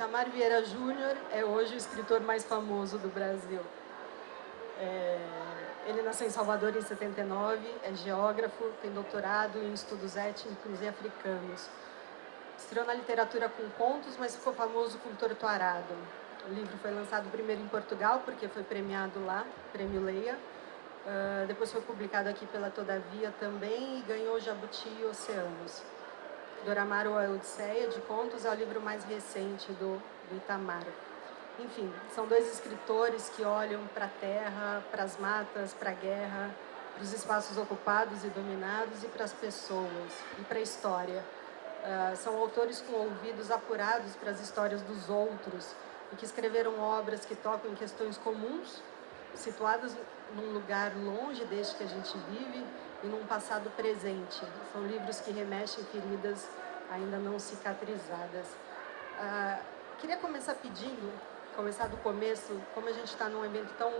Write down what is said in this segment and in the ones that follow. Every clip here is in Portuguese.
Itamar Vieira Júnior é hoje o escritor mais famoso do Brasil. Ele nasceu em Salvador em 79, é geógrafo, tem doutorado em estudos étnicos e africanos. Estreou na literatura com contos, mas ficou famoso com Torto Arado. O livro foi lançado primeiro em Portugal, porque foi premiado lá, Prêmio Leia. Depois foi publicado aqui pela Todavia também e ganhou Jabuti e Oceanos. Doramaro, a Odisseia de Contos, é o livro mais recente do Itamar. Enfim, são dois escritores que olham para a terra, para as matas, para a guerra, para os espaços ocupados e dominados e para as pessoas e para a história. São autores com ouvidos apurados para as histórias dos outros e que escreveram obras que tocam em questões comuns, situadas num lugar longe deste que a gente vive e num passado presente. São livros que remexem feridas ainda não cicatrizadas. Queria começar do começo, como a gente está num evento tão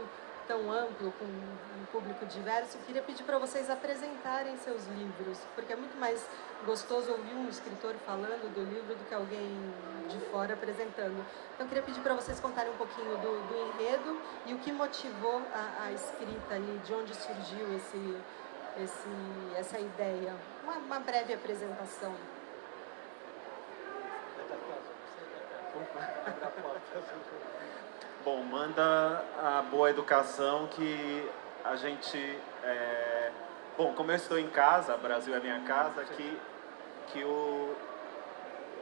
amplo, com um público diverso, queria pedir para vocês apresentarem seus livros, porque é muito mais gostoso ouvir um escritor falando do livro do que alguém de fora apresentando. Então, queria pedir para vocês contarem um pouquinho do enredo e o que motivou a escrita ali, de onde surgiu essa ideia. Uma breve apresentação. Bom, manda a boa educação que a gente... Bom, como eu estou em casa, Brasil é minha casa,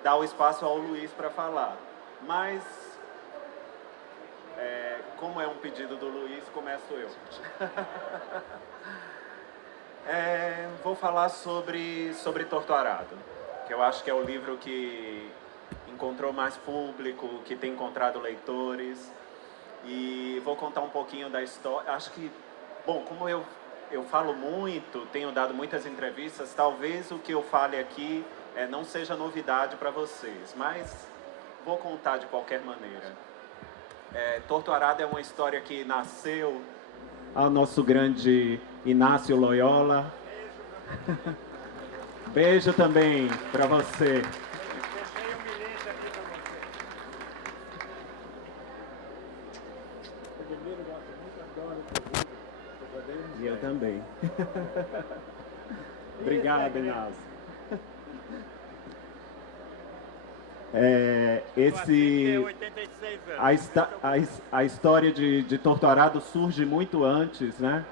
dá o espaço ao Luiz para falar. Mas, como é um pedido do Luiz, começo eu. Vou falar sobre Torto Arado, que eu acho que é o livro que encontrou mais público, que tem encontrado leitores. E vou contar um pouquinho da história. Acho que, bom, como eu falo muito, tenho dado muitas entrevistas, talvez o que eu fale aqui não seja novidade para vocês, mas vou contar de qualquer maneira. Torto Arado é uma história que nasceu ao nosso grande Inácio Loyola. Beijo também para você. E eu também. Obrigado, Inácio. A história de Torto Arado surge muito antes, né?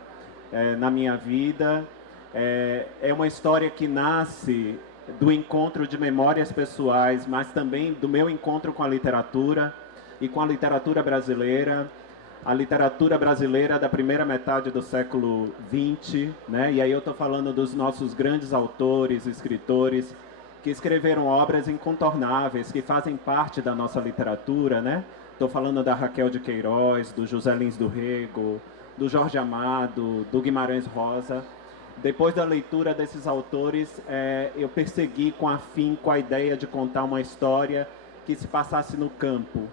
Na minha vida. É uma história que nasce do encontro de memórias pessoais, mas também do meu encontro com a literatura e com a literatura brasileira. A literatura brasileira da primeira metade do século XX, né? E aí eu estou falando dos nossos grandes autores, escritores, que escreveram obras incontornáveis, que fazem parte da nossa literatura, né? Estou falando da Raquel de Queiroz, do José Lins do Rego, do Jorge Amado, do Guimarães Rosa. Depois da leitura desses autores, eu persegui com afinco a ideia de contar uma história que se passasse no campo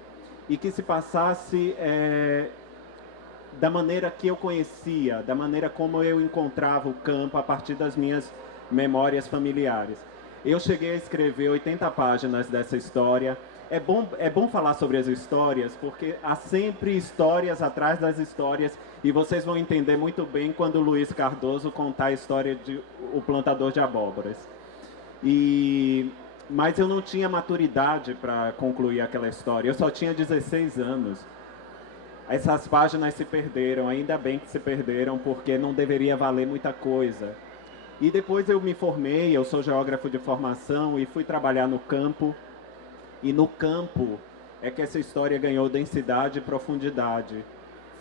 e que se passasse da maneira que eu conhecia, da maneira como eu encontrava o campo a partir das minhas memórias familiares. Eu cheguei a escrever 80 páginas dessa história. É bom falar sobre as histórias, porque há sempre histórias atrás das histórias, e vocês vão entender muito bem quando o Luiz Cardoso contar a história de O Plantador de Abóboras. Mas eu não tinha maturidade para concluir aquela história, eu só tinha 16 anos. Essas páginas se perderam, ainda bem que se perderam, porque não deveria valer muita coisa. E depois eu me formei, eu sou geógrafo de formação e fui trabalhar no campo. E no campo é que essa história ganhou densidade e profundidade.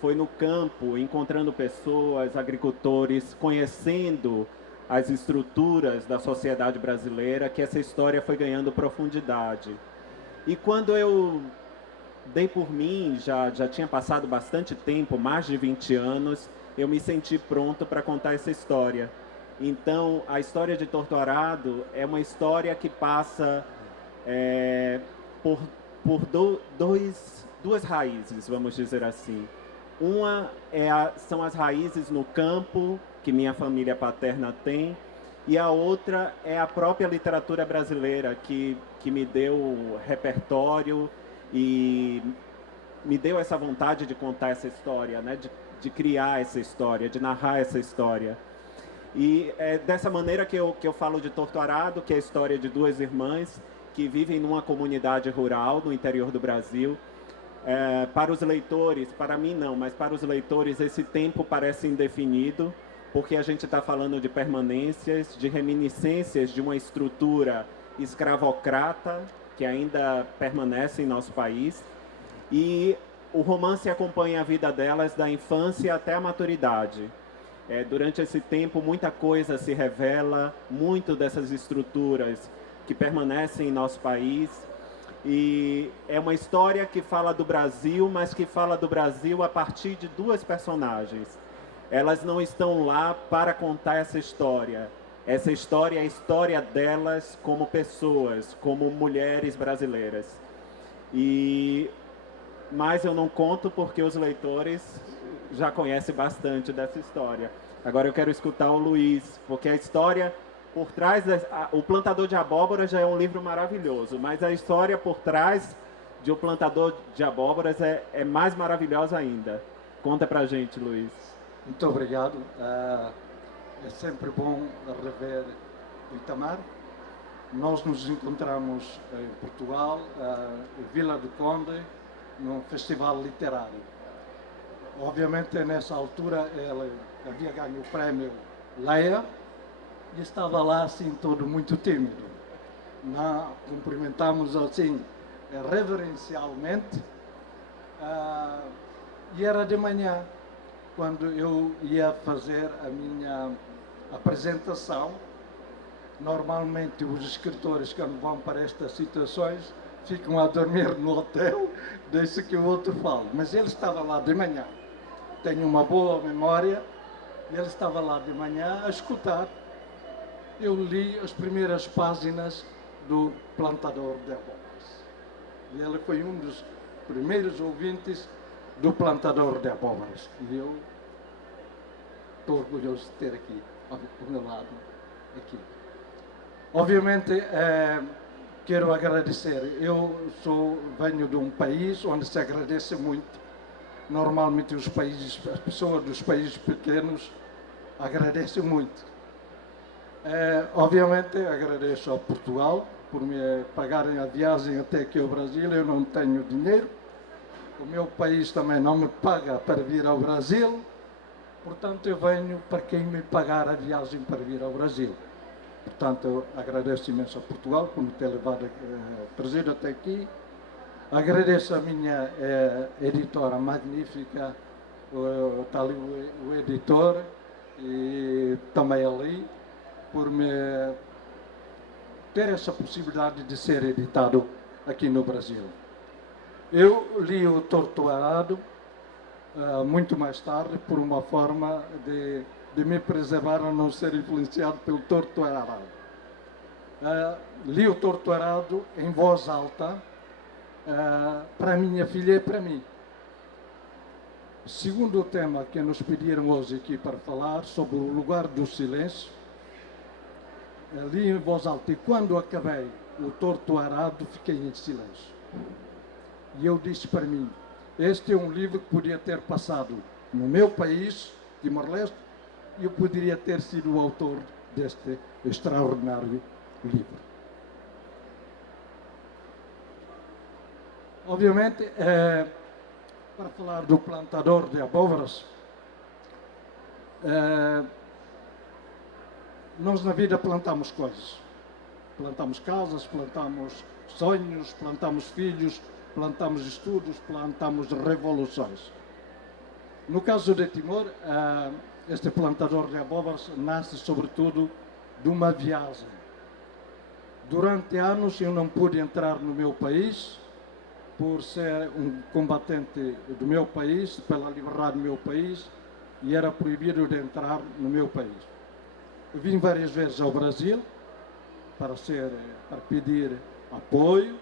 Foi no campo, encontrando pessoas, agricultores, conhecendo as estruturas da sociedade brasileira, que essa história foi ganhando profundidade. E quando eu dei por mim, já tinha passado bastante tempo, mais de 20 anos, eu me senti pronto para contar essa história. Então, a história de Torto Arado é uma história que passa por duas raízes, vamos dizer assim. Uma são as raízes no campo, que minha família paterna tem, e a outra é a própria literatura brasileira, que me deu repertório e me deu essa vontade de contar essa história, né? De criar essa história, de narrar essa história. E é dessa maneira que eu falo de Torto Arado, que é a história de duas irmãs que vivem numa comunidade rural no interior do Brasil. Para os leitores, para mim não, mas para os leitores esse tempo parece indefinido, porque a gente está falando de permanências, de reminiscências de uma estrutura escravocrata que ainda permanece em nosso país. E o romance acompanha a vida delas da infância até a maturidade. Durante esse tempo, muita coisa se revela, muito dessas estruturas que permanecem em nosso país. E é uma história que fala do Brasil, mas que fala do Brasil a partir de duas personagens. Elas não estão lá para contar essa história. Essa história é a história delas como pessoas, como mulheres brasileiras. Mas eu não conto porque os leitores já conhecem bastante dessa história. Agora eu quero escutar o Luiz, porque a história por trás... O Plantador de Abóboras já é um livro maravilhoso, mas a história por trás de O Plantador de Abóboras é mais maravilhosa ainda. Conta pra gente, Luiz. Muito obrigado. É sempre bom rever o Itamar. Nós nos encontramos em Portugal, em Vila do Conde, num festival literário. Obviamente, nessa altura, ele havia ganho o prémio Leia e estava lá, assim, todo muito tímido. Cumprimentamos, assim, reverencialmente, e era de manhã, quando eu ia fazer a minha apresentação. Normalmente os escritores, quando vão para estas situações, ficam a dormir no hotel, deixa que o outro fale. Mas ele estava lá de manhã, tenho uma boa memória, ele estava lá de manhã a escutar. Eu li as primeiras páginas do Plantador de Abóboras. E ele foi um dos primeiros ouvintes do Plantador de Abóboras. E eu estou orgulhoso de ter aqui, ao meu lado, aqui. Obviamente, quero agradecer. Eu venho de um país onde se agradece muito. Normalmente as pessoas dos países pequenos agradecem muito. Obviamente, agradeço a Portugal por me pagarem a viagem até aqui ao Brasil. Eu não tenho dinheiro. O meu país também não me paga para vir ao Brasil. Portanto, eu venho para quem me pagar a viagem para vir ao Brasil. Portanto, eu agradeço imenso a Portugal por me ter levado, trazido até aqui. Agradeço a minha editora magnífica, está ali o editor, e também ali, por me ter essa possibilidade de ser editado aqui no Brasil. Eu li o Torto Arado muito mais tarde, por uma forma de me preservar a não ser influenciado pelo Torto Arado. Li o Torto Arado em voz alta, para a minha filha e para mim. Segundo o tema que nos pediram hoje aqui para falar, sobre o lugar do silêncio, li em voz alta, e quando acabei o Torto Arado, fiquei em silêncio. E eu disse para mim, este é um livro que podia ter passado no meu país, Timor-Leste, e eu poderia ter sido o autor deste extraordinário livro. Obviamente, para falar do Plantador de Abóboras, nós na vida plantamos coisas. Plantamos casas, plantamos sonhos, plantamos filhos, plantamos estudos, plantamos revoluções. No caso de Timor, este Plantador de Abóboras nasce sobretudo de uma viagem. Durante anos eu não pude entrar no meu país, por ser um combatente do meu país, pela liberdade do meu país, e era proibido de entrar no meu país. Eu vim várias vezes ao Brasil para pedir apoio,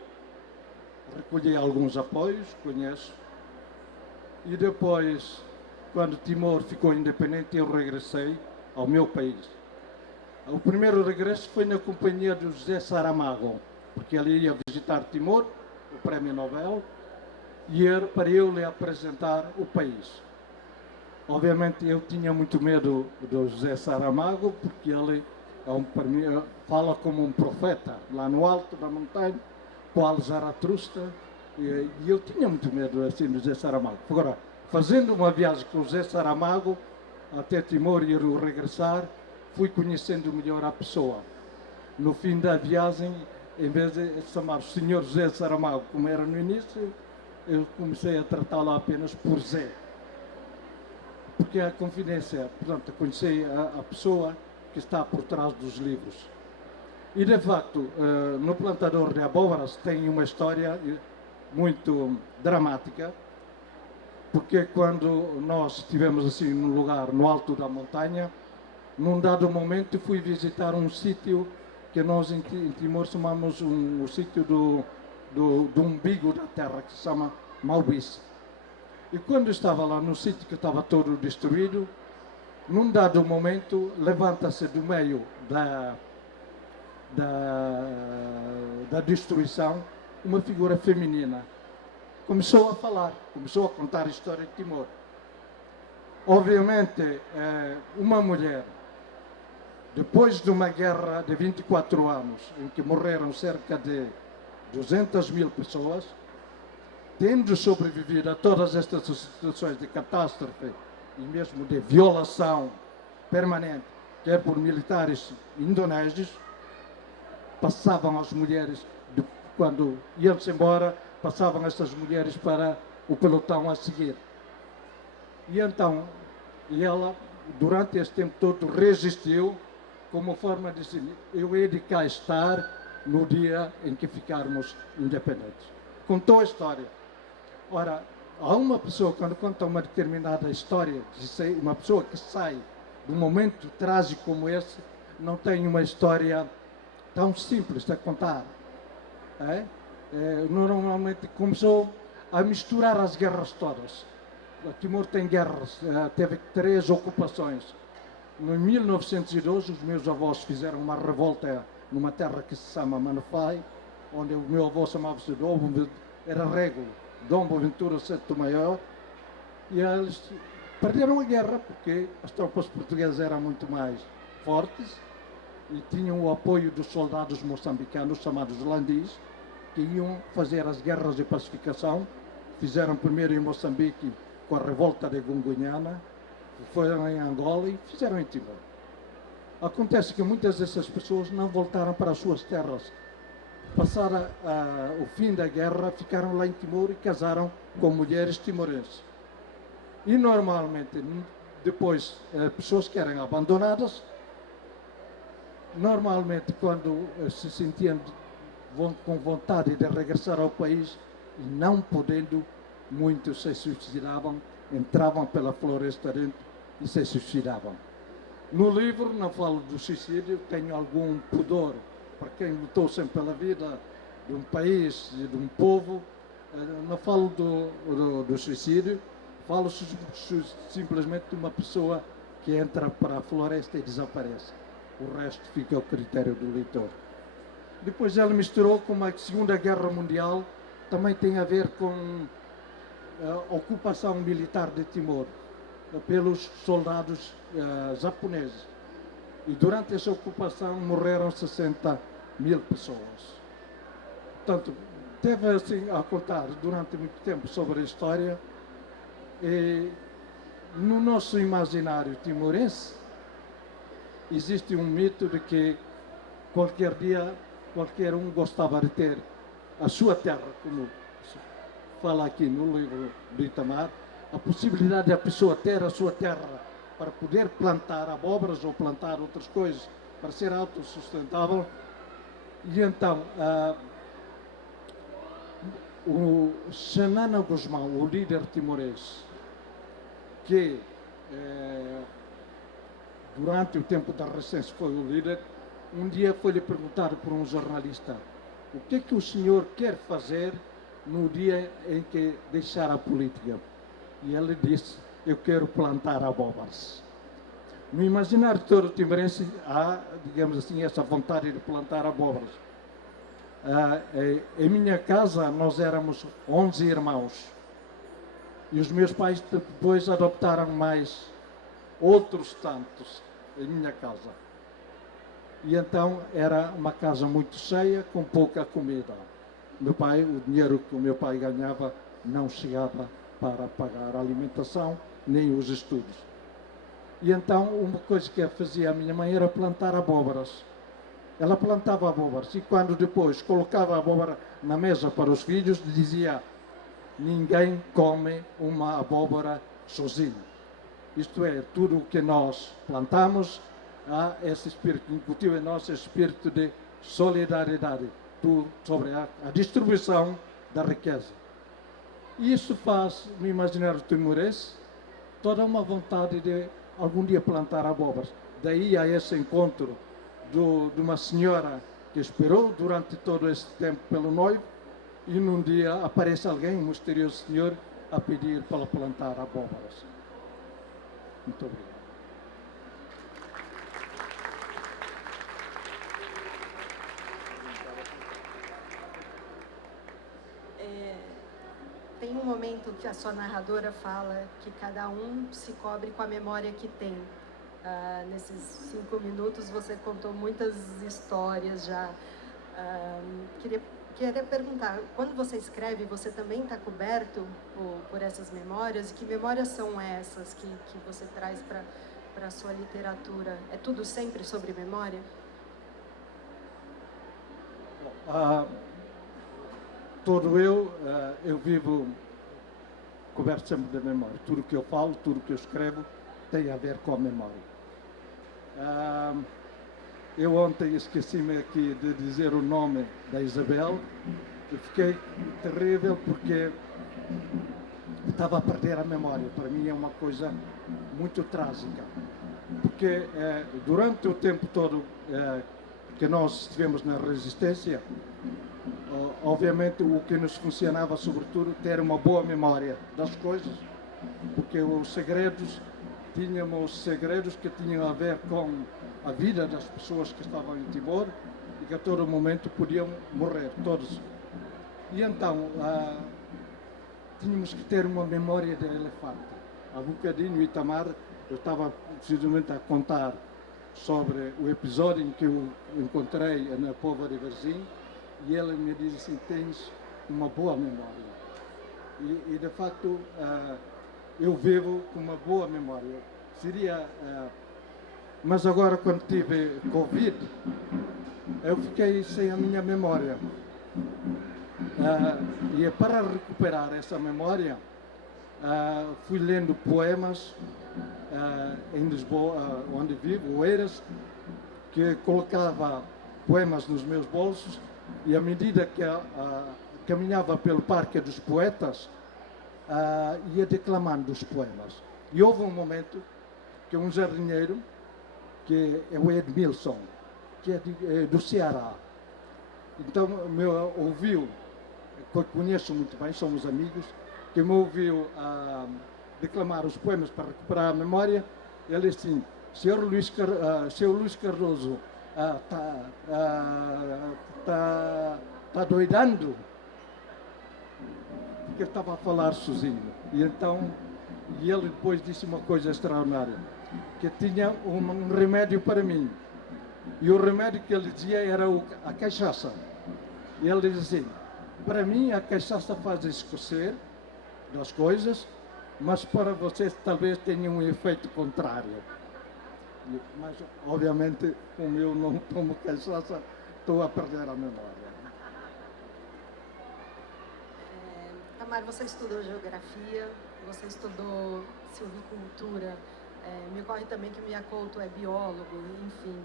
recolhi alguns apoios, conheço, e depois, quando Timor ficou independente, eu regressei ao meu país. O primeiro regresso foi na companhia do José Saramago, porque ele ia visitar Timor, o Prémio Nobel, e era para eu lhe apresentar o país. Obviamente eu tinha muito medo do José Saramago, porque ele para mim, fala como um profeta, lá no alto da montanha, qual Zaratustra, e eu tinha muito medo assim do José Saramago. Agora, fazendo uma viagem com o José Saramago até Timor e eu regressar, fui conhecendo melhor a pessoa. No fim da viagem, em vez de chamar o Senhor José Saramago, como era no início, eu comecei a tratá-lo apenas por Zé. Porque a confidência, portanto, conheci a pessoa que está por trás dos livros. E, de facto, no Plantador de Abóboras tem uma história muito dramática, porque quando nós estivemos assim num lugar no alto da montanha, num dado momento fui visitar um sítio que nós em Timor chamamos o sítio do umbigo da terra, que se chama Maubice. E quando estava lá no sítio que estava todo destruído, num dado momento levanta-se do meio da destruição uma figura feminina. Começou a falar, começou a contar a história de Timor. Obviamente, uma mulher, depois de uma guerra de 24 anos, em que morreram cerca de 200.000 pessoas, tendo sobrevivido a todas estas situações de catástrofe e mesmo de violação permanente, quer por militares indonésios, passavam as mulheres, quando iam-se embora, passavam estas mulheres para o pelotão a seguir. E então, ela, durante esse tempo todo, resistiu como forma de dizer, eu hei de cá estar no dia em que ficarmos independentes. Contou a história. Ora, há uma pessoa, quando conta uma determinada história, uma pessoa que sai de um momento trágico como esse, não tem uma história tão simples de contar. Normalmente começou a misturar as guerras todas. O Timor tem guerras, teve 3 ocupações. Em 1912, os meus avós fizeram uma revolta numa terra que se chama Manufai, onde o meu avô chamava-se era Régulo, Dom Boaventura Sotomayor, e eles perderam a guerra porque as tropas portuguesas eram muito mais fortes e tinham o apoio dos soldados moçambicanos chamados landis, que iam fazer as guerras de pacificação. Fizeram primeiro em Moçambique com a revolta de Gungunhana, foram em Angola e fizeram em Timor. Acontece que muitas dessas pessoas não voltaram para as suas terras. Passaram o fim da guerra, ficaram lá em Timor e casaram com mulheres timorenses. E normalmente, depois, pessoas que eram abandonadas, normalmente quando se sentiam com vontade de regressar ao país e não podendo, muitos se suicidavam, entravam pela floresta dentro e se suicidavam. No livro não falo do suicídio, tenho algum pudor para quem lutou sempre pela vida de um país e de um povo. Não falo do suicídio, falo simplesmente de uma pessoa que entra para a floresta e desaparece. O resto fica ao critério do leitor. Depois ela misturou com a Segunda Guerra Mundial, também tem a ver com a ocupação militar de Timor pelos soldados japoneses. E durante essa ocupação morreram 60.000 pessoas. Portanto, teve assim a contar durante muito tempo sobre a história. E no nosso imaginário timorense existe um mito de que qualquer dia qualquer um gostava de ter a sua terra, como fala aqui no livro do Itamar, a possibilidade de a pessoa ter a sua terra para poder plantar abóboras ou plantar outras coisas, para ser autossustentável. E então, o Xanana Guzmão, o líder timorês, que durante o tempo da resistência foi o líder, um dia foi-lhe perguntado por um jornalista: o que é que o senhor quer fazer no dia em que deixar a política? E ele disse: eu quero plantar abóboras. No imaginário todo timorense há, digamos assim, essa vontade de plantar abóboras. Em minha casa nós éramos 11 irmãos. E os meus pais depois adoptaram mais outros tantos em minha casa. E então era uma casa muito cheia, com pouca comida. Meu pai, o dinheiro que o meu pai ganhava não chegava para pagar a alimentação nem os estudos. E então uma coisa que fazia a minha mãe era plantar abóboras. Ela plantava abóboras e quando depois colocava a abóbora na mesa para os filhos, dizia: ninguém come uma abóbora sozinho. Isto é, tudo o que nós plantamos, há esse espírito, incutiu em nós esse espírito de solidariedade sobre a distribuição da riqueza. E isso faz-me imaginar o timorense toda uma vontade de algum dia plantar abóboras. Daí a esse encontro de uma senhora que esperou durante todo esse tempo pelo noivo e num dia aparece alguém, um misterioso senhor, a pedir para plantar abóboras. Muito obrigado. Tem um momento que a sua narradora fala que cada um se cobre com a memória que tem. Nesses 5 minutos você contou muitas histórias já. Queria perguntar, quando você escreve, você também está coberto por essas memórias? E que memórias são essas que você traz para a sua literatura? É tudo sempre sobre memória? Todo eu vivo coberto sempre da memória. Tudo que eu falo, tudo que eu escrevo tem a ver com a memória. Eu ontem esqueci-me aqui de dizer o nome da Isabel e fiquei terrível porque estava a perder a memória. Para mim é uma coisa muito trágica, porque durante o tempo todo que nós estivemos na resistência, obviamente o que nos funcionava sobretudo ter uma boa memória das coisas, porque os segredos, tínhamos segredos que tinham a ver com a vida das pessoas que estavam em Timor e que a todo momento podiam morrer, todos. E então tínhamos que ter uma memória de elefante. Há bocadinho, Itamar, eu estava precisamente a contar sobre o episódio em que eu encontrei na Póvoa de Varzim e ele me disse assim: tens uma boa memória. E de facto eu vivo com uma boa memória. Mas agora, quando tive Covid, eu fiquei sem a minha memória. E para recuperar essa memória, fui lendo poemas em Lisboa, onde vivo, Oeiras, que colocava poemas nos meus bolsos e à medida que caminhava pelo Parque dos Poetas, ia declamando os poemas. E houve um momento que um jardineiro, que é o Edmilson, que é do Ceará, então ouviu, que eu conheço muito bem, somos amigos, que me ouviu declamar os poemas para recuperar a memória. Ele disse assim: Senhor Luís Cardoso, está doidando? Porque eu estava a falar sozinho. E ele depois disse uma coisa extraordinária, que tinha um remédio para mim. E o remédio que ele dizia era a cachaça. E ele dizia assim: para mim a cachaça faz esquecer das coisas, mas para vocês talvez tenha um efeito contrário. Mas obviamente, como eu não tomo cachaça, estou a perder a memória. Tamar, você estudou geografia, você estudou silvicultura, me ocorre também que o Miyakoto é biólogo, enfim,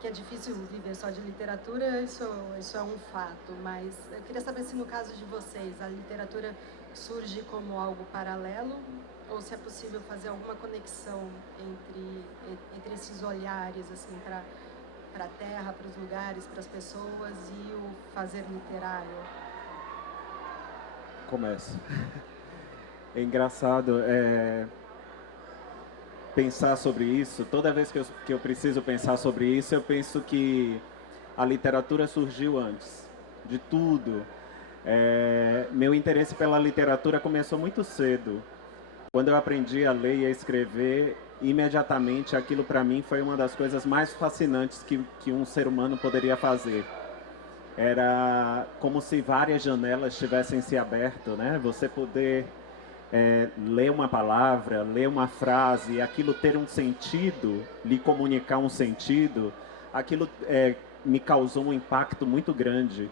que é difícil viver só de literatura, isso é um fato, mas eu queria saber se no caso de vocês a literatura surge como algo paralelo ou se é possível fazer alguma conexão entre esses olhares assim, para a terra, para os lugares, para as pessoas e o fazer literário. Começa. É engraçado pensar sobre isso. Toda vez que eu preciso pensar sobre isso, eu penso que a literatura surgiu antes de tudo. Meu interesse pela literatura começou muito cedo. Quando eu aprendi a ler e a escrever, imediatamente aquilo para mim foi uma das coisas mais fascinantes que um ser humano poderia fazer. Era como se várias janelas tivessem se aberto, né? Você poder ler uma palavra, ler uma frase, e aquilo ter um sentido, lhe comunicar um sentido, aquilo me causou um impacto muito grande.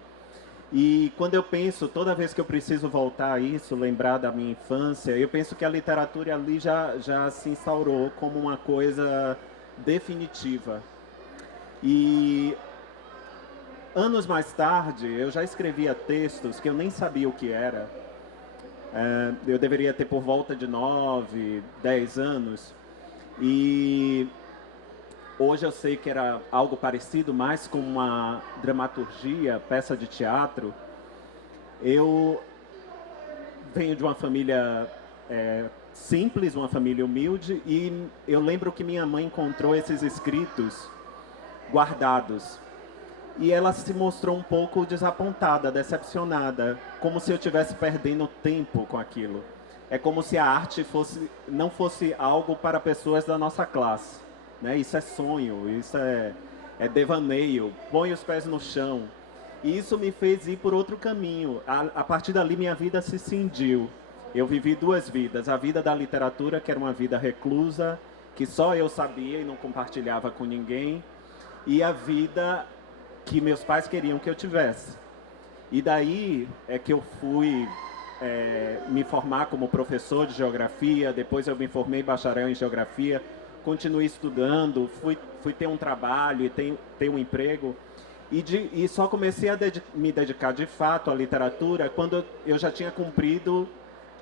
E quando eu penso, toda vez que eu preciso voltar a isso, lembrar da minha infância, eu penso que a literatura ali já se instaurou como uma coisa definitiva. E anos mais tarde, eu já escrevia textos que eu nem sabia o que era. Eu deveria ter por volta de 9, 10 anos. E hoje eu sei que era algo parecido, mais com uma dramaturgia, peça de teatro. Eu venho de uma família simples, uma família humilde, e eu lembro que minha mãe encontrou esses escritos guardados. E ela se mostrou um pouco desapontada, decepcionada, como se eu estivesse perdendo tempo com aquilo. É como se a arte não fosse algo para pessoas da nossa classe. Né? Isso é sonho, isso é devaneio, põe os pés no chão. E isso me fez ir por outro caminho. A partir dali, minha vida se cindiu. Eu vivi duas vidas. A vida da literatura, que era uma vida reclusa, que só eu sabia e não compartilhava com ninguém. E a vida que meus pais queriam que eu tivesse. E daí é que eu fui me formar como professor de geografia, depois eu me formei bacharel em geografia, continuei estudando, fui ter um trabalho e ter um emprego, e só comecei a me dedicar de fato à literatura quando eu já tinha cumprido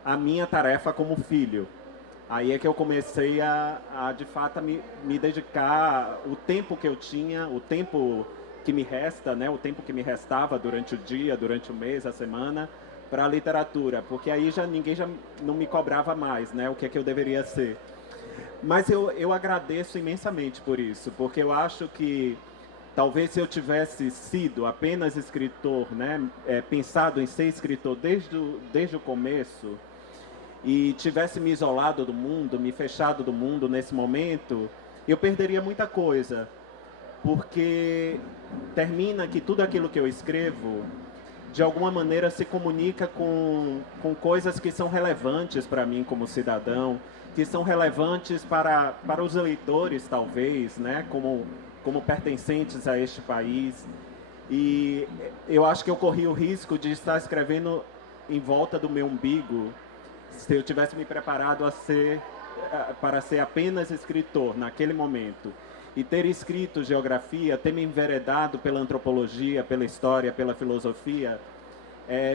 a minha tarefa como filho. Aí é que eu comecei a de fato, me dedicar o tempo que eu tinha, o tempo que me resta, né, o tempo que me restava durante o dia, durante o mês, a semana, para a literatura, porque aí ninguém já não me cobrava mais, né, o que é que eu deveria ser. Mas eu agradeço imensamente por isso, porque eu acho que talvez se eu tivesse sido apenas escritor, né, pensado em ser escritor desde o começo, e tivesse me isolado do mundo, me fechado do mundo nesse momento, eu perderia muita coisa. Porque termina que tudo aquilo que eu escrevo, de alguma maneira, se comunica com coisas que são relevantes para mim como cidadão, que são relevantes para os leitores, talvez, né? como pertencentes a este país. E eu acho que eu corri o risco de estar escrevendo em volta do meu umbigo, se eu tivesse me preparado para ser apenas escritor naquele momento. E ter escrito geografia, ter me enveredado pela antropologia, pela história, pela filosofia,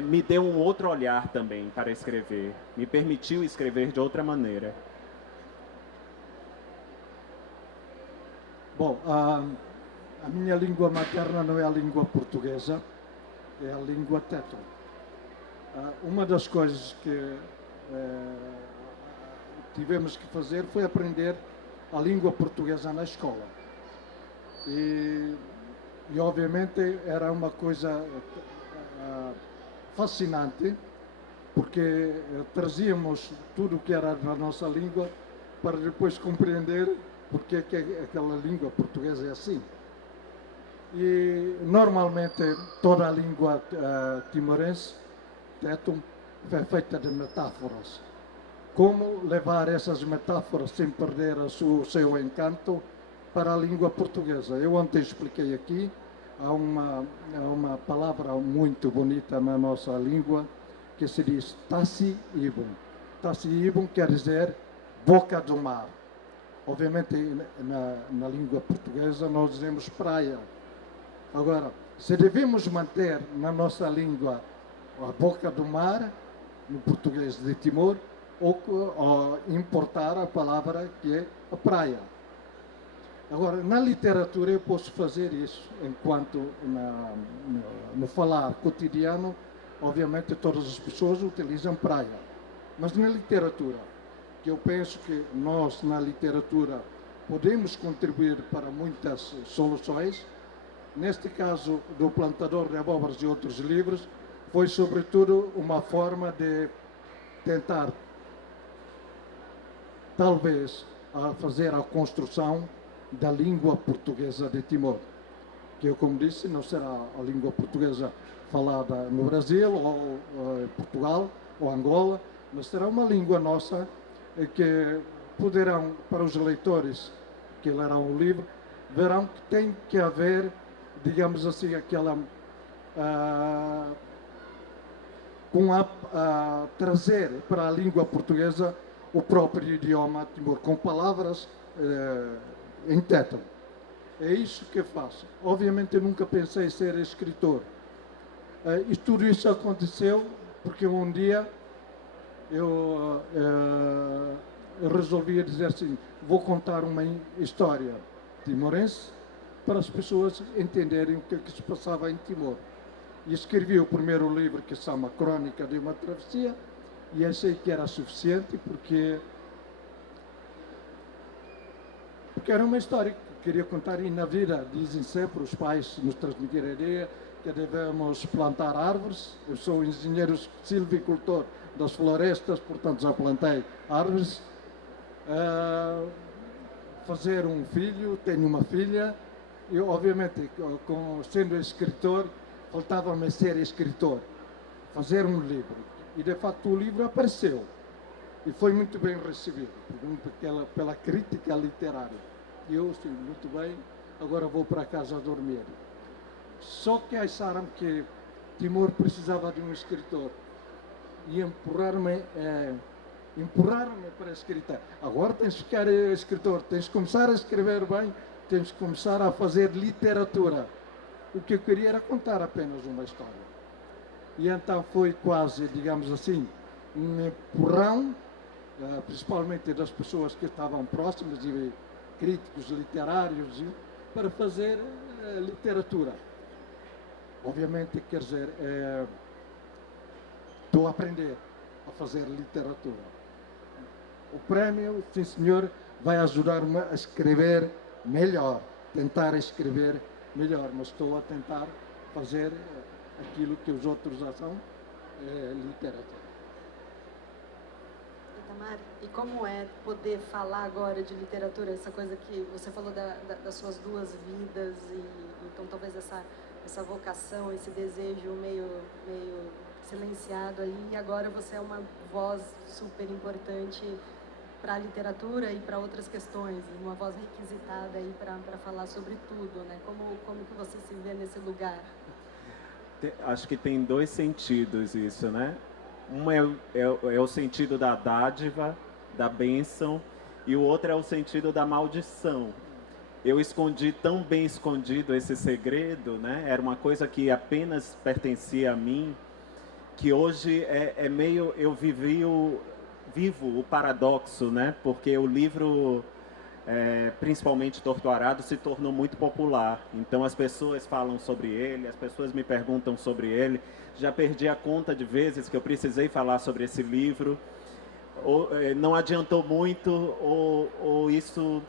me deu um outro olhar também para escrever. Me permitiu escrever de outra maneira. Bom, a minha língua materna não é a língua portuguesa, é a língua teto. Uma das coisas que tivemos que fazer foi aprender a língua portuguesa na escola. E obviamente era uma coisa fascinante, porque trazíamos tudo o que era da nossa língua para depois compreender porque é que aquela língua portuguesa é assim. E normalmente toda a língua timorense, tetum, é feita de metáforas. Como levar essas metáforas sem perder o seu encanto para a língua portuguesa? Eu ontem expliquei aqui, há uma palavra muito bonita na nossa língua que se diz Tassi Ibum. Tassi Ibum quer dizer boca do mar. Obviamente na língua portuguesa nós dizemos praia. Agora, se devemos manter na nossa língua a boca do mar, no português de Timor, ou importar a palavra que é a praia. Agora, na literatura eu posso fazer isso, enquanto no falar cotidiano, obviamente todas as pessoas utilizam praia. Mas na literatura, que eu penso que nós na literatura podemos contribuir para muitas soluções, neste caso do Plantador de Abóboras e outros livros, foi sobretudo uma forma de tentar, talvez, fazer a construção da língua portuguesa de Timor, que, como disse, não será a língua portuguesa falada no Brasil, ou em Portugal, ou Angola, mas será uma língua nossa que poderão, para os leitores que lerão o livro, verão que tem que haver, digamos assim, aquela... trazer para a língua portuguesa o próprio idioma Timor, com palavras em tétano. É isso que faço. Obviamente eu nunca pensei em ser escritor. E tudo isso aconteceu porque um dia eu resolvi dizer assim, vou contar uma história timorense para as pessoas entenderem o que se passava em Timor. E escrevi o primeiro livro, que se chama Crônica de uma Travessia, e achei que era suficiente porque era uma história que queria contar. E na vida dizem sempre, os pais nos transmitiram a ideia que devemos plantar árvores. Eu sou engenheiro silvicultor das florestas, portanto já plantei árvores. Fazer um filho, tenho uma filha. Eu, obviamente, sendo escritor, faltava-me ser escritor, fazer um livro. E, de facto, o livro apareceu. E foi muito bem recebido pela crítica literária. E eu, sim, muito bem, agora vou para casa dormir. Só que acharam que Timor precisava de um escritor. E empurraram-me para a escrita. Agora tens de ficar escritor, tens de começar a escrever bem, tens de começar a fazer literatura. O que eu queria era contar apenas uma história. E então foi quase, digamos assim, um empurrão, principalmente das pessoas que estavam próximas, e críticos literários, para fazer literatura. Obviamente, quer dizer, estou a aprender a fazer literatura. O prémio, sim senhor, vai ajudar-me a escrever melhor, tentar escrever melhor, mas estou a tentar fazer aquilo que os outros já são, literatura. Itamar, e como é poder falar agora de literatura, essa coisa que você falou das suas duas vidas, e então talvez essa vocação, esse desejo meio silenciado aí, e agora você é uma voz super importante para a literatura e para outras questões, uma voz requisitada aí para falar sobre tudo, né? Como que você se vê nesse lugar? Acho que tem dois sentidos isso, né? Um é o sentido da dádiva, da bênção, e o outro é o sentido da maldição. Eu escondi tão bem escondido esse segredo, né? Era uma coisa que apenas pertencia a mim, que hoje é meio... Eu vivo o paradoxo, né? Porque o livro, principalmente Torto Arado, se tornou muito popular. Então as pessoas falam sobre ele, as pessoas me perguntam sobre ele. Já perdi a conta de vezes que eu precisei falar sobre esse livro. Não adiantou muito, ou isso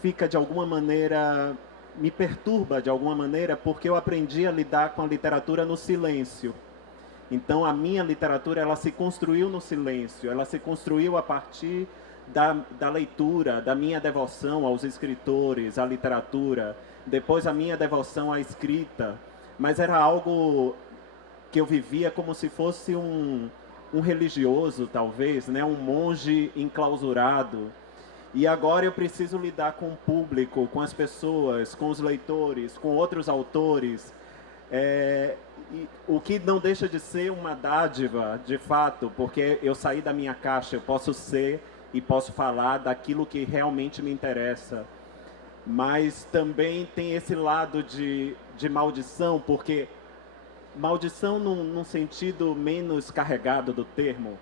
fica de alguma maneira, me perturba de alguma maneira, porque eu aprendi a lidar com a literatura no silêncio. Então, a minha literatura, ela se construiu no silêncio, ela se construiu a partir da leitura, da minha devoção aos escritores, à literatura, depois a minha devoção à escrita. Mas era algo que eu vivia como se fosse um religioso, talvez, né? Um monge enclausurado. E agora eu preciso lidar com o público, com as pessoas, com os leitores, com outros autores. O que não deixa de ser uma dádiva, de fato, porque eu saí da minha caixa, eu posso ser e posso falar daquilo que realmente me interessa. Mas também tem esse lado de maldição, porque maldição num sentido menos carregado do termo,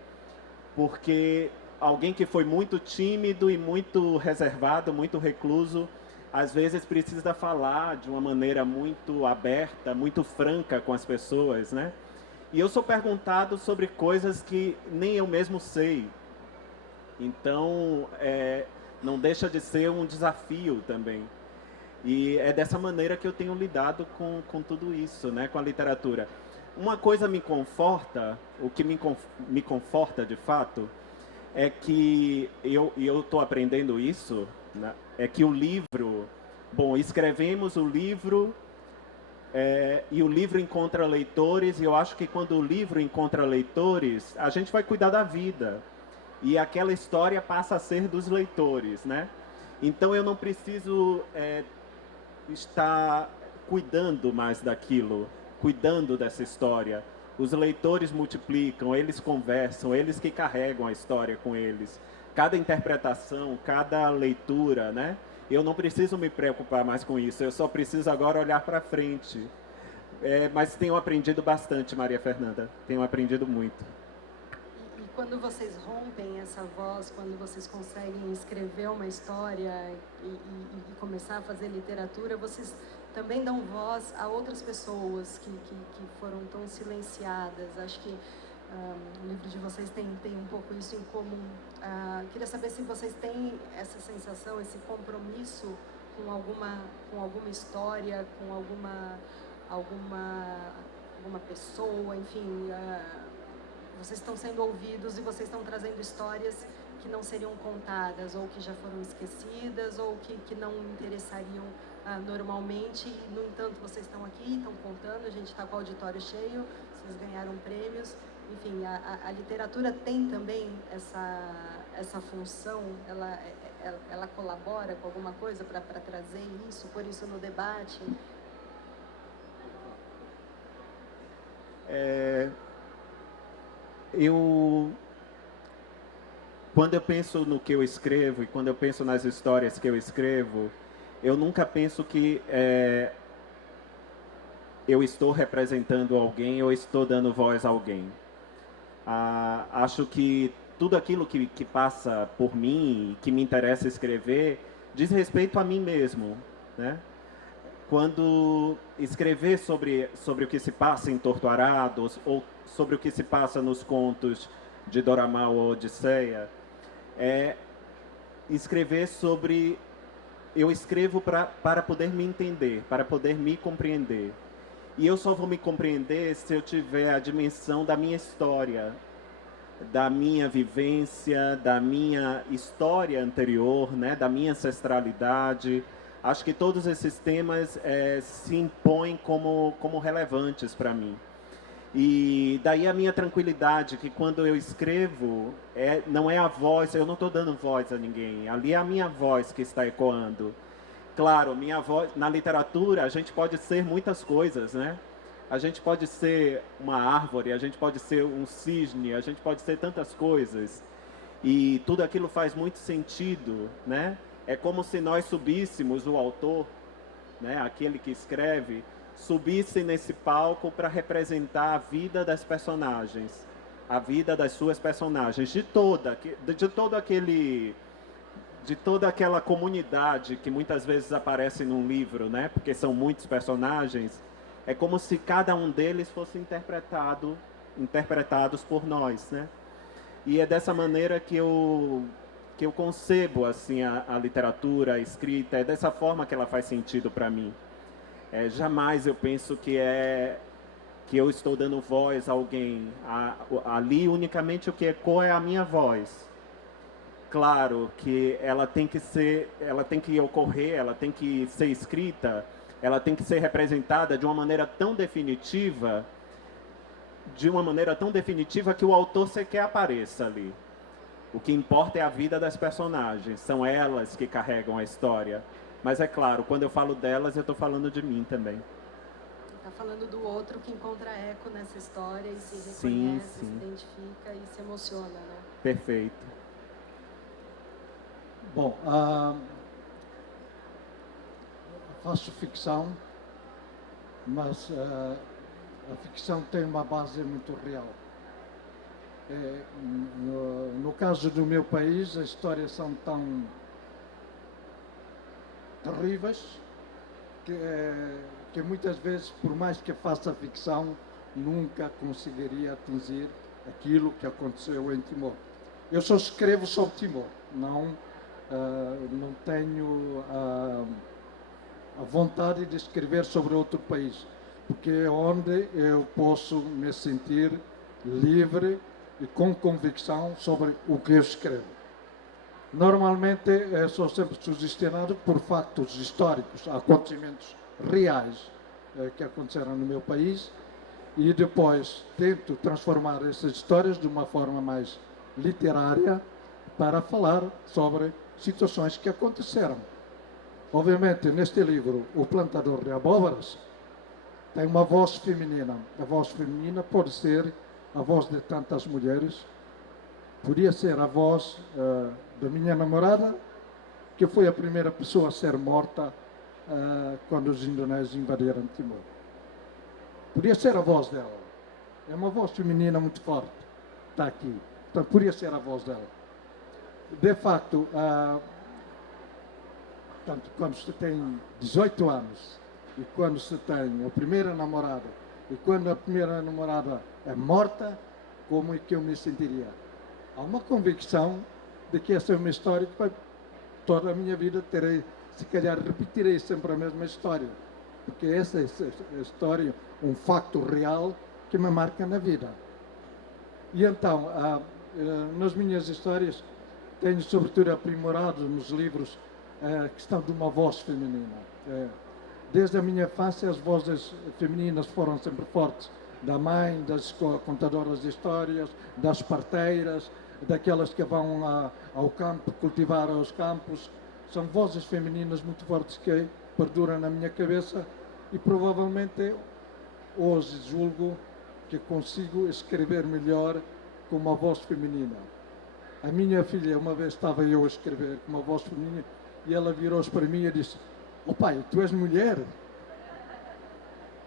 porque alguém que foi muito tímido e muito reservado, muito recluso, às vezes precisa falar de uma maneira muito aberta, muito franca com as pessoas, né? E eu sou perguntado sobre coisas que nem eu mesmo sei. Então, não deixa de ser um desafio também. E é dessa maneira que eu tenho lidado com tudo isso, né, com a literatura. Uma coisa me conforta, o que me conforta de fato, é que eu estou aprendendo isso, né, é que o livro, bom, escrevemos o livro e o livro encontra leitores, e eu acho que quando o livro encontra leitores, a gente vai cuidar da vida. E aquela história passa a ser dos leitores, né? Então eu não preciso estar cuidando mais daquilo, cuidando dessa história. Os leitores multiplicam, eles conversam, eles que carregam a história com eles. Cada interpretação, cada leitura, né? Eu não preciso me preocupar mais com isso, eu só preciso agora olhar para frente. Mas tenho aprendido bastante, Maria Fernanda, tenho aprendido muito. E quando vocês rompem essa voz, quando vocês conseguem escrever uma história e começar a fazer literatura, vocês também dão voz a outras pessoas que foram tão silenciadas. Acho que o livro de vocês tem um pouco isso em comum. Queria saber se vocês têm essa sensação, esse compromisso com alguma história, com alguma pessoa, enfim. Vocês estão sendo ouvidos e vocês estão trazendo histórias que não seriam contadas, ou que já foram esquecidas, ou que não interessariam normalmente. No entanto, vocês estão aqui, estão contando, a gente está com o auditório cheio, vocês ganharam prêmios. Enfim, a literatura tem também essa função, ela colabora com alguma coisa para trazer isso, por isso no debate. Quando eu penso no que eu escrevo e quando eu penso nas histórias que eu escrevo, eu nunca penso que eu estou representando alguém ou estou dando voz a alguém. Acho que tudo aquilo que passa por mim, que me interessa escrever, diz respeito a mim mesmo, né? Quando escrever sobre o que se passa em Torto Arado, ou sobre o que se passa nos contos de Doramal ou Odisseia, escrever sobre... Eu escrevo para poder me entender, para poder me compreender. E eu só vou me compreender se eu tiver a dimensão da minha história, da minha vivência, da minha história anterior, né, da minha ancestralidade. Acho que todos esses temas se impõem como relevantes para mim. E daí a minha tranquilidade, que quando eu escrevo, não é a voz, eu não estou dando voz a ninguém, ali é a minha voz que está ecoando. Claro, minha voz, na literatura a gente pode ser muitas coisas, né? A gente pode ser uma árvore, a gente pode ser um cisne, a gente pode ser tantas coisas. E tudo aquilo faz muito sentido, né? É como se nós subíssemos, o autor, né, aquele que escreve, subisse nesse palco para representar a vida das personagens, a vida das suas personagens, de toda aquela comunidade que muitas vezes aparece num livro, né? Porque são muitos personagens. É como se cada um deles fosse interpretados por nós, né? E é dessa maneira que eu concebo assim a literatura, a escrita. É dessa forma que ela faz sentido para mim. Jamais eu penso que eu estou dando voz a alguém. Ali unicamente o que ecoa é a minha voz. Claro que ela tem que ocorrer, ela tem que ser escrita, ela tem que ser representada de uma maneira tão definitiva, que o autor sequer apareça ali. O que importa é a vida das personagens, são elas que carregam a história. Mas é claro, quando eu falo delas, eu estou falando de mim também. Está falando do outro que encontra eco nessa história e se reconhece, se identifica e se emociona, né? Perfeito. Bom, faço ficção, mas a ficção tem uma base muito real. No caso do meu país, as histórias são tão terríveis que muitas vezes, por mais que faça ficção, nunca conseguiria atingir aquilo que aconteceu em Timor. Eu só escrevo sobre Timor, não tenho a vontade de escrever sobre outro país, porque é onde eu posso me sentir livre e com convicção sobre o que eu escrevo. Normalmente sou sempre sugestionado por factos históricos, acontecimentos reais que aconteceram no meu país, e depois tento transformar essas histórias de uma forma mais literária para falar sobre situações que aconteceram. Obviamente, neste livro, O Plantador de Abóboras tem uma voz feminina. A voz feminina pode ser a voz de tantas mulheres. Podia ser a voz da minha namorada, que foi a primeira pessoa a ser morta quando os indonésios invadiram Timor. Podia ser a voz dela. É uma voz feminina muito forte. Está aqui. Então, podia ser a voz dela. De facto, portanto, quando se tem 18 anos e quando se tem a primeira namorada e quando a primeira namorada é morta, como é que eu me sentiria? Há uma convicção de que essa é uma história que toda a minha vida terei, se calhar repetirei sempre a mesma história, porque essa é a história, um facto real que me marca na vida. E então, nas minhas histórias, tenho sobretudo aprimorado nos livros a questão de uma voz feminina. Desde a minha infância, as vozes femininas foram sempre fortes. Da mãe, das contadoras de histórias, das parteiras, daquelas que vão ao campo, cultivar os campos. São vozes femininas muito fortes que perduram na minha cabeça e provavelmente hoje julgo que consigo escrever melhor com uma voz feminina. A minha filha, uma vez estava eu a escrever com uma voz feminina e ela virou-se para mim e disse: "Oh pai, tu és mulher?"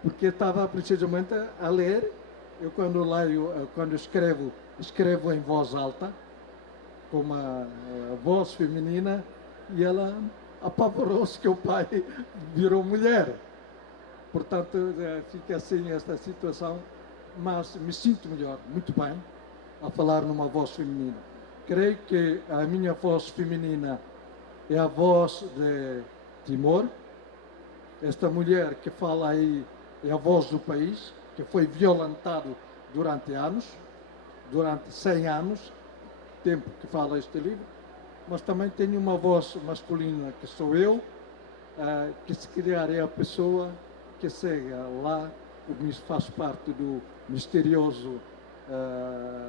Porque estava precisamente a ler. Eu quando leio, quando escrevo em voz alta, com uma voz feminina, e ela apavorou-se que o pai virou mulher. Portanto, fica assim esta situação, mas me sinto melhor, muito bem, a falar numa voz feminina. Creio que a minha voz feminina é a voz de Timor. Esta mulher que fala aí é a voz do país, que foi violentado durante anos, durante 100 anos, tempo que fala este livro, mas também tenho uma voz masculina, que sou eu, que se calhar é a pessoa que chega lá, que faz parte do misterioso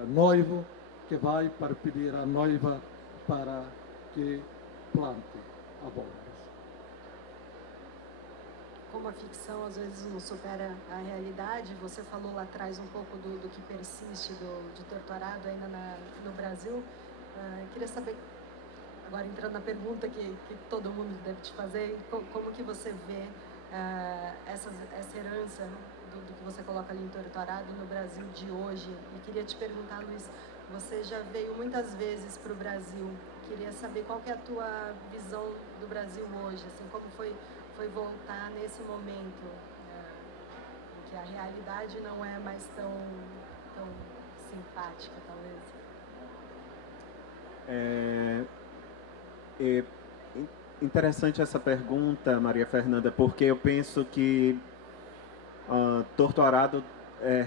noivo, que vai para pedir à noiva para que plante abóboras. Como a ficção às vezes não supera a realidade, você falou lá atrás um pouco do que persiste de Torturado ainda no Brasil. Queria saber, agora entrando na pergunta que todo mundo deve te fazer, como que você vê essa herança do que você coloca ali em Torturado no Brasil de hoje? E queria te perguntar, Luiz, você já veio muitas vezes para o Brasil. Queria saber qual que é a tua visão do Brasil hoje, assim, como foi voltar nesse momento em que a realidade não é mais tão simpática, talvez. É interessante essa pergunta, Maria Fernanda, porque eu penso que Torturado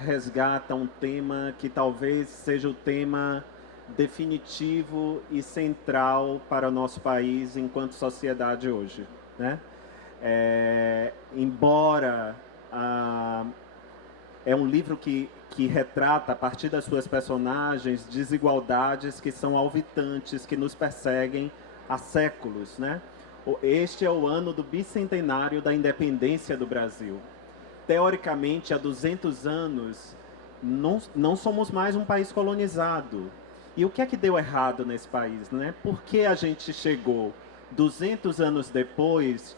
resgata um tema que talvez seja o tema definitivo e central para o nosso país enquanto sociedade hoje, né? Embora é um livro que retrata, a partir das suas personagens, desigualdades que são alvitantes, que nos perseguem há séculos, né? Este é o ano do bicentenário da independência do Brasil. Teoricamente, há 200 anos, não somos mais um país colonizado. E o que é que deu errado nesse país, né? Por que a gente chegou 200 anos depois,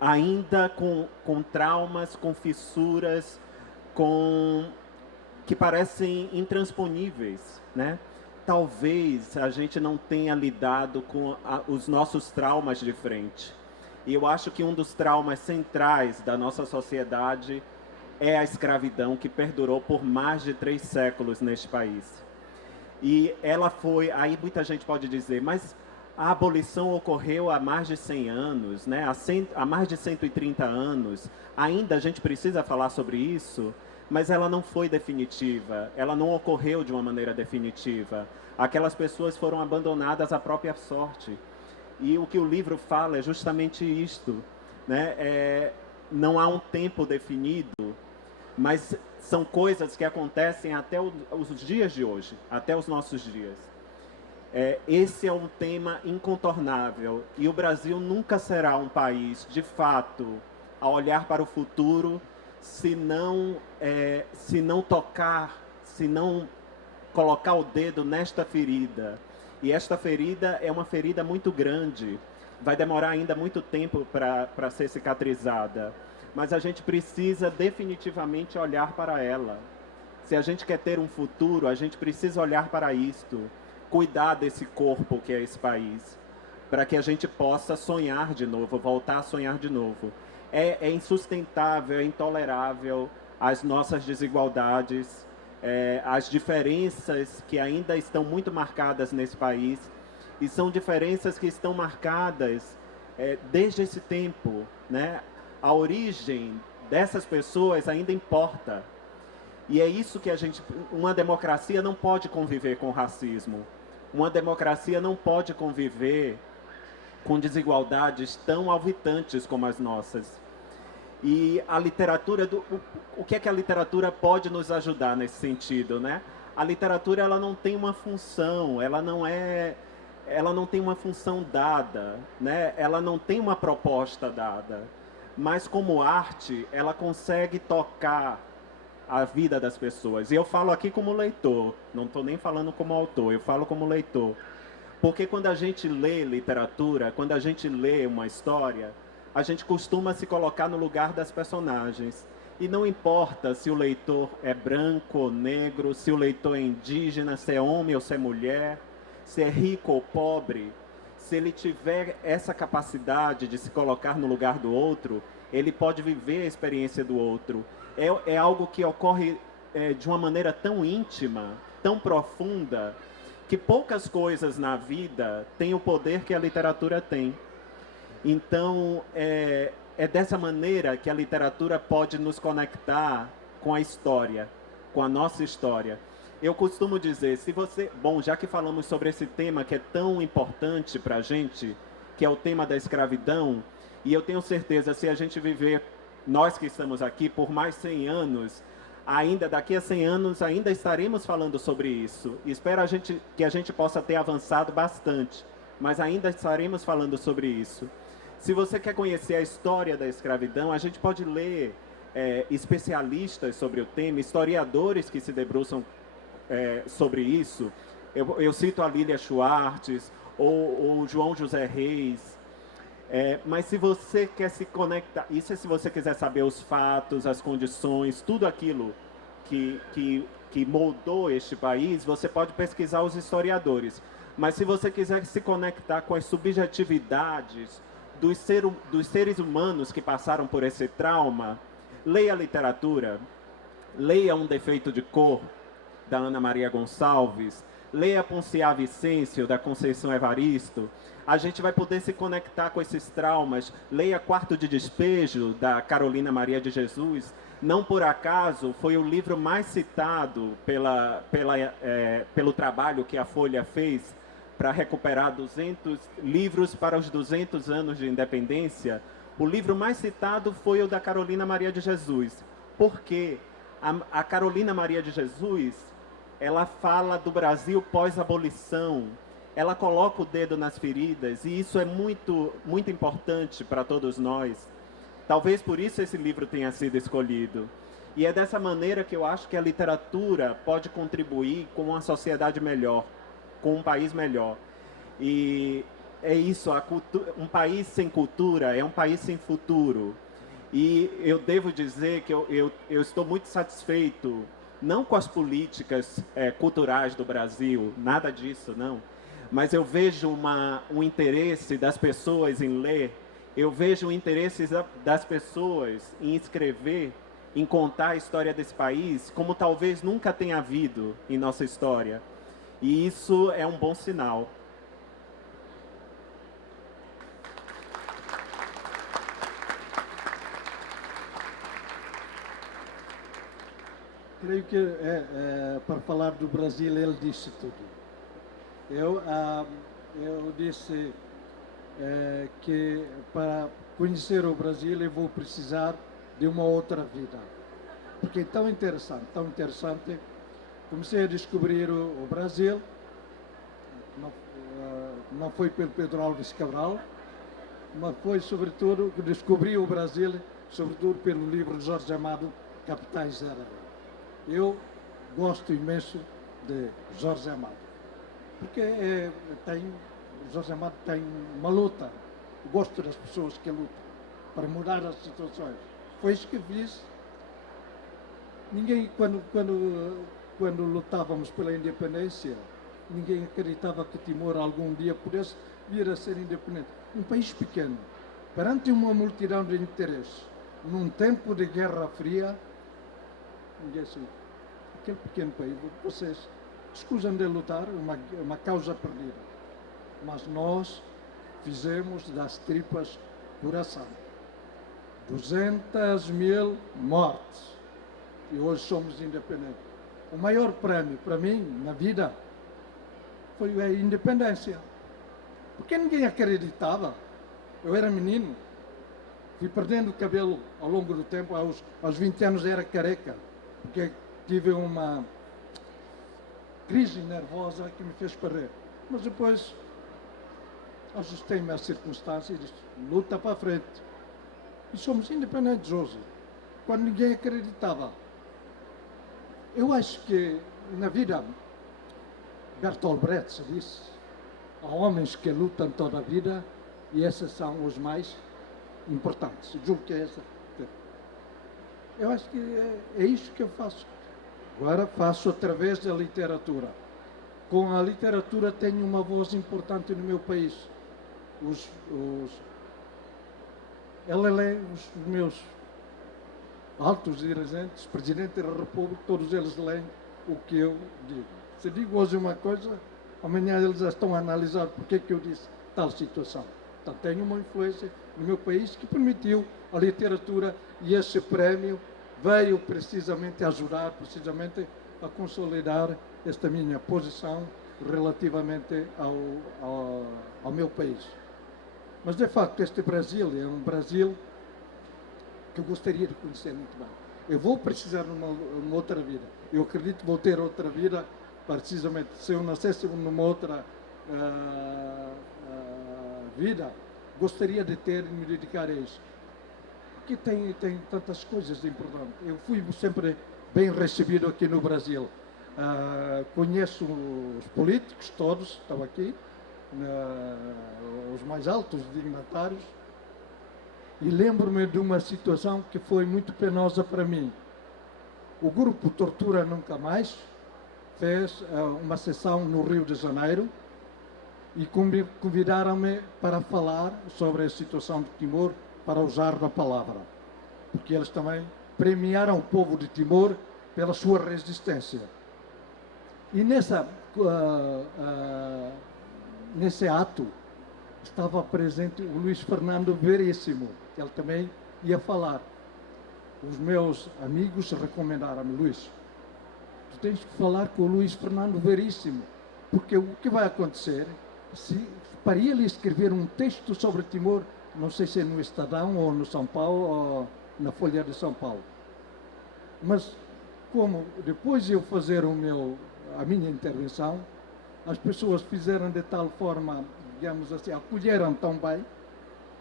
ainda com traumas, com fissuras, que parecem intransponíveis, né? Talvez a gente não tenha lidado com os nossos traumas de frente. E eu acho que um dos traumas centrais da nossa sociedade é a escravidão, que perdurou por mais de 3 séculos neste país. E ela foi, aí muita gente pode dizer, mas a abolição ocorreu há mais de 100 anos, né? Há mais de 130 anos. Ainda a gente precisa falar sobre isso, mas ela não foi definitiva, ela não ocorreu de uma maneira definitiva. Aquelas pessoas foram abandonadas à própria sorte. E o que o livro fala é justamente isto, né? Não há um tempo definido, mas são coisas que acontecem até os dias de hoje, até os nossos dias. Esse é um tema incontornável e o Brasil nunca será um país, de fato, a olhar para o futuro, se não tocar, se não colocar o dedo nesta ferida. E esta ferida é uma ferida muito grande, vai demorar ainda muito tempo para ser cicatrizada, mas a gente precisa definitivamente olhar para ela. Se a gente quer ter um futuro, a gente precisa olhar para isto, cuidar desse corpo que é esse país, para que a gente possa sonhar de novo, voltar a sonhar de novo. É insustentável, é intolerável as nossas desigualdades, as diferenças que ainda estão muito marcadas nesse país, e são diferenças que estão marcadas desde esse tempo, né? A origem dessas pessoas ainda importa. E é isso que uma democracia não pode conviver com racismo. Uma democracia não pode conviver com desigualdades tão alvitantes como as nossas. E a literatura, o que é que a literatura pode nos ajudar nesse sentido, né? A literatura, ela não tem uma função, ela não tem uma função dada, né? Ela não tem uma proposta dada, mas como arte, ela consegue tocar a vida das pessoas. E eu falo aqui como leitor, não estou nem falando como autor, eu falo como leitor. Porque quando a gente lê literatura, quando a gente lê uma história, a gente costuma se colocar no lugar das personagens. E não importa se o leitor é branco ou negro, se o leitor é indígena, se é homem ou se é mulher, se é rico ou pobre, se ele tiver essa capacidade de se colocar no lugar do outro, ele pode viver a experiência do outro. É algo que ocorre de uma maneira tão íntima, tão profunda, que poucas coisas na vida têm o poder que a literatura tem. Então, é dessa maneira que a literatura pode nos conectar com a história, com a nossa história. Eu costumo dizer, já que falamos sobre esse tema que é tão importante para a gente, que é o tema da escravidão, e eu tenho certeza, se a gente viver, nós que estamos aqui, por mais 100 anos, daqui a 100 anos, ainda estaremos falando sobre isso. Espero que a gente possa ter avançado bastante, mas ainda estaremos falando sobre isso. Se você quer conhecer a história da escravidão, a gente pode ler especialistas sobre o tema, historiadores que se debruçam sobre isso. Eu cito a Lília Schwartz ou João José Reis. Mas se você quer se conectar, isso é se você quiser saber os fatos, as condições, tudo aquilo que moldou este país, você pode pesquisar os historiadores. Mas se você quiser se conectar com as subjetividades dos seres humanos que passaram por esse trauma, leia a literatura, leia Um Defeito de Cor, da Ana Maria Gonçalves, leia Ponciá Vicêncio, da Conceição Evaristo. A gente vai poder se conectar com esses traumas. Leia Quarto de Despejo, da Carolina Maria de Jesus. Não por acaso, foi o livro mais citado pelo trabalho que a Folha fez para recuperar 200 livros para os 200 anos de independência. O livro mais citado foi o da Carolina Maria de Jesus. Por quê? A Carolina Maria de Jesus, ela fala do Brasil pós-abolição, ela coloca o dedo nas feridas, e isso é muito, muito importante para todos nós. Talvez por isso esse livro tenha sido escolhido. E é dessa maneira que eu acho que a literatura pode contribuir com uma sociedade melhor, com um país melhor. E é isso, um país sem cultura é um país sem futuro. E eu devo dizer que eu estou muito satisfeito, não com as políticas culturais do Brasil, nada disso, não. Mas eu vejo um interesse das pessoas em ler, eu vejo o interesse das pessoas em escrever, em contar a história desse país, como talvez nunca tenha havido em nossa história. E isso é um bom sinal. creio que para falar do Brasil ele disse tudo. Eu disse que para conhecer o Brasil eu vou precisar de uma outra vida. Porque é tão interessante. Comecei a descobrir o Brasil, não foi pelo Pedro Álvares Cabral, mas foi sobretudo que descobri o Brasil, sobretudo pelo livro de Jorge Amado, Capitães Árabes. Eu gosto imenso de Jorge Amado, porque Jorge Amado tem uma luta. Eu gosto das pessoas que lutam para mudar as situações. Foi isso que fiz. Ninguém, quando lutávamos pela independência, ninguém acreditava que Timor algum dia pudesse vir a ser independente. Um país pequeno, perante uma multidão de interesses, num tempo de Guerra Fria, ninguém sabe. Aquele pequeno país, vocês escusam de lutar, uma causa perdida. Mas nós fizemos das tripas coração. 200.000 mortes. E hoje somos independentes. O maior prémio para mim, na vida, foi a independência. Porque ninguém acreditava. Eu era menino. Fui perdendo o cabelo ao longo do tempo. Aos 20 anos era careca. Porque tive uma crise nervosa que me fez perder. Mas depois ajustei-me às circunstâncias e disse, luta para a frente. E somos independentes hoje. Quando ninguém acreditava. Eu acho que na vida, Bertolt Brecht disse, há homens que lutam toda a vida e esses são os mais importantes. Eu julgo que é essa. Eu acho que é isso que eu faço. Agora faço através da literatura. Com a literatura tenho uma voz importante no meu país. Os meus altos dirigentes, Presidente da República, todos eles leem o que eu digo. Se digo hoje uma coisa, amanhã eles já estão a analisar porque que eu disse tal situação. Então tenho uma influência no meu país que permitiu a literatura e esse prémio veio precisamente ajudar, precisamente a consolidar esta minha posição relativamente ao meu país. Mas de facto este Brasil é um Brasil que eu gostaria de conhecer muito bem. Eu vou precisar de uma outra vida. Eu acredito que vou ter outra vida, precisamente, se eu nascesse numa outra vida, gostaria de ter e me dedicar a isso. Porque tem tantas coisas importantes. Eu fui sempre bem recebido aqui no Brasil. Conheço os políticos, todos estão aqui, os mais altos dignatários. E lembro-me de uma situação que foi muito penosa para mim. O grupo Tortura Nunca Mais fez uma sessão no Rio de Janeiro e convidaram-me para falar sobre a situação de Timor, para usar da palavra. Porque eles também premiaram o povo de Timor pela sua resistência. E nesse ato estava presente o Luís Fernando Veríssimo, que ele também ia falar. Os meus amigos recomendaram-me, Luís, tu tens que falar com o Luís Fernando Veríssimo, porque o que vai acontecer, para ele escrever um texto sobre Timor, não sei se é no Estadão ou no São Paulo ou na Folha de São Paulo. Mas como depois de eu fazer a minha intervenção, as pessoas fizeram de tal forma, digamos assim, acolheram tão bem,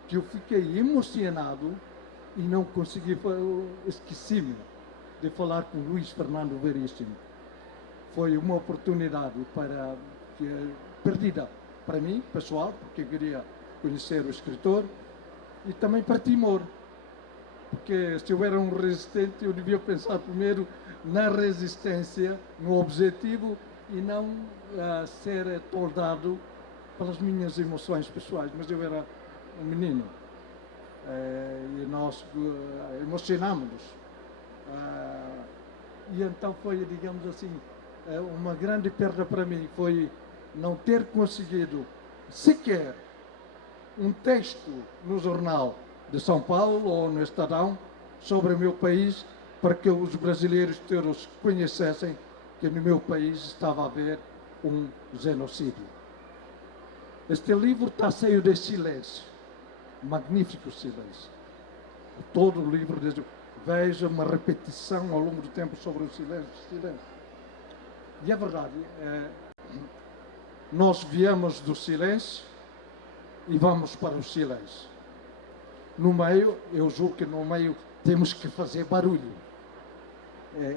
que eu fiquei emocionado e não consegui, esqueci-me de falar com Luís Fernando Veríssimo. Foi uma oportunidade perdida para mim, pessoal, porque eu queria conhecer o escritor, e também para Timor, porque se eu era um resistente, eu devia pensar primeiro na resistência, no objetivo, e não ser toldado pelas minhas emoções pessoais. Mas eu era um menino e nós emocionámos-nos. E então foi, digamos assim, uma grande perda para mim, foi não ter conseguido sequer um texto no jornal de São Paulo ou no Estadão sobre o meu país para que os brasileiros todos conhecessem que no meu país estava a haver um genocídio. Este livro está cheio de silêncio, magnífico silêncio. Todo o livro, veja uma repetição ao longo do tempo sobre o silêncio. E é verdade, nós viemos do silêncio e vamos para o silêncio. No meio, eu julgo que no meio temos que fazer barulho.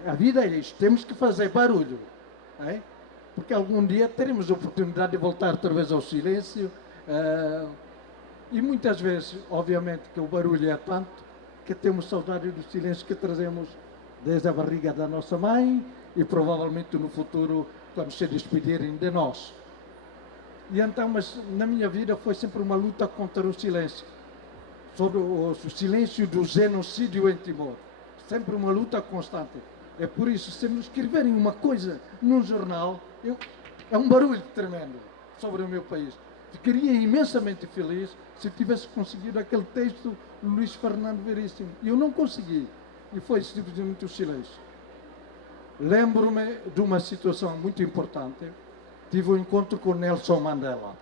A vida é isto, temos que fazer barulho. Porque algum dia teremos a oportunidade de voltar outra vez ao silêncio. E muitas vezes, obviamente, que o barulho é tanto que temos saudade do silêncio que trazemos desde a barriga da nossa mãe e provavelmente no futuro, quando se despedirem de nós. E então, mas na minha vida foi sempre uma luta contra o silêncio. Sobre o silêncio do genocídio em Timor. Sempre uma luta constante. É por isso, se me escreverem uma coisa num jornal, é um barulho tremendo sobre o meu país. Ficaria imensamente feliz se eu tivesse conseguido aquele texto do Luís Fernando Veríssimo. E eu não consegui. E foi simplesmente o silêncio. Lembro-me de uma situação muito importante. Tive um encontro com Nelson Mandela.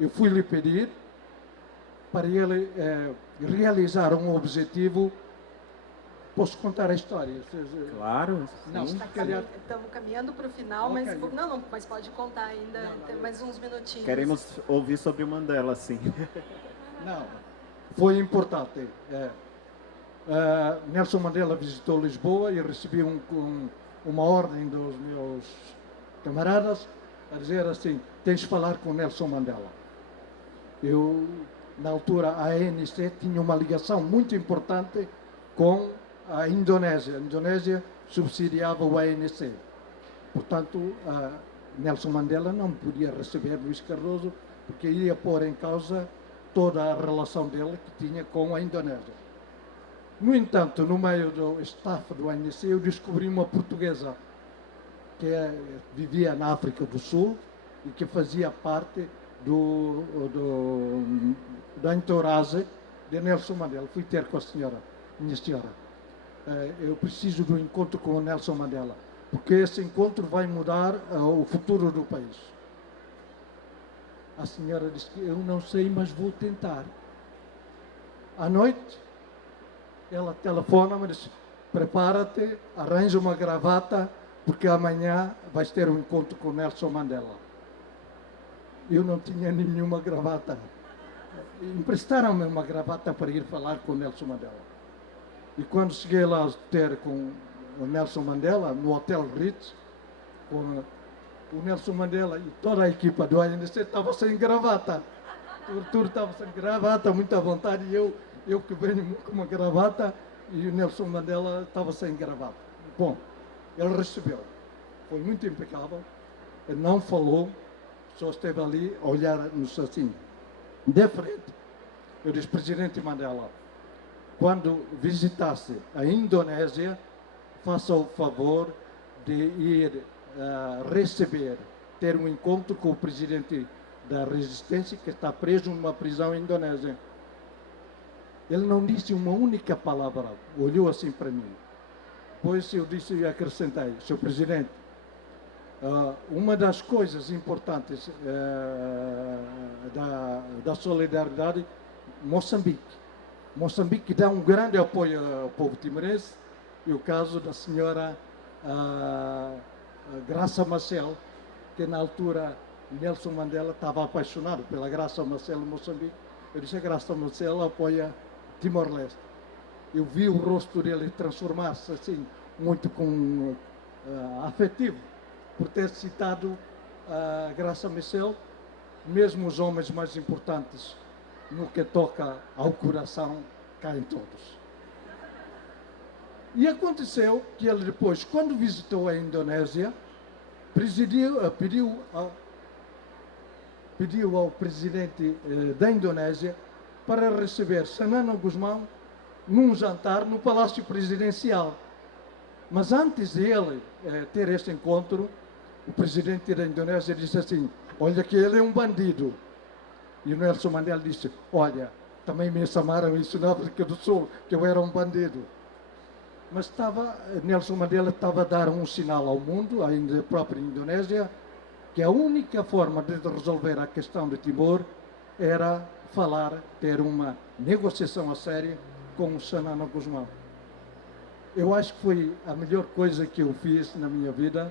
Eu fui-lhe pedir para ele realizar um objetivo. Posso contar a história? Claro. Não, estamos caminhando para o final, Okay. mas pode contar ainda. Tem mais uns minutinhos. Queremos ouvir sobre o Mandela, sim. Não, foi importante. Nelson Mandela visitou Lisboa e recebi uma ordem dos meus camaradas a dizer assim: tens de falar com Nelson Mandela. Eu, na altura, a ANC tinha uma ligação muito importante com a Indonésia. A Indonésia subsidiava o ANC. Portanto, Nelson Mandela não podia receber Luís Cardoso porque ia pôr em causa toda a relação dele que tinha com a Indonésia. No entanto, no meio do staff do ANC, eu descobri uma portuguesa que vivia na África do Sul e que fazia parte da entourage de Nelson Mandela. Fui ter com a senhora, minha senhora. Eu preciso do encontro com o Nelson Mandela, porque esse encontro vai mudar o futuro do país. A senhora disse que eu não sei, mas vou tentar. À noite, ela telefona-me e diz: prepara-te, arranja uma gravata, porque amanhã vais ter um encontro com o Nelson Mandela. Eu não tinha nenhuma gravata. Emprestaram-me uma gravata para ir falar com o Nelson Mandela. E quando cheguei lá a ter com o Nelson Mandela, no Hotel Ritz, com o Nelson Mandela e toda a equipa do ANC estava sem gravata. Tudo estava sem gravata, muita vontade, e eu que venho com uma gravata, e o Nelson Mandela estava sem gravata. Bom, ele recebeu. Foi muito impecável. Ele não falou, só esteve ali a olhar-nos assim, de frente. Eu disse: presidente Mandela, quando visitasse a Indonésia, faça o favor de ir receber, ter um encontro com o presidente da resistência que está preso numa prisão indonésia. Ele não disse uma única palavra, olhou assim para mim. Depois eu disse e acrescentei: Sr. Presidente, uma das coisas importantes da solidariedade, Moçambique dá um grande apoio ao povo timorense, e o caso da senhora Graça Machel, que na altura Nelson Mandela estava apaixonado pela Graça Machel em Moçambique. Eu disse: a Graça Machel apoia Timor-Leste. Eu vi o rosto dele transformar-se assim, muito afetivo, por ter citado a Graça Machel. Mesmo os homens mais importantes, no que toca ao coração, caem todos. E aconteceu que ele depois, quando visitou a Indonésia, pediu ao presidente da Indonésia para receber Sanano Guzmão num jantar no Palácio Presidencial. Mas antes de ele ter este encontro, o presidente da Indonésia disse assim: olha que ele é um bandido. E o Nelson Mandela disse: olha, também me chamaram isso na África do Sul, que eu era um bandido. Mas Nelson Mandela estava a dar um sinal ao mundo, ainda a própria Indonésia, que a única forma de resolver a questão de Timor era ter uma negociação a sério com o Xanana Gusmão. Eu acho que foi a melhor coisa que eu fiz na minha vida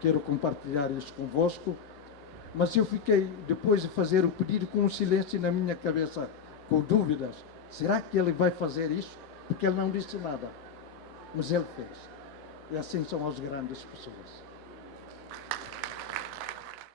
quero compartilhar isso convosco, mas eu fiquei, depois de fazer o pedido, com um silêncio na minha cabeça, com dúvidas. Será que ele vai fazer isso? Porque ele não disse nada, mas ele fez. E assim são as grandes pessoas.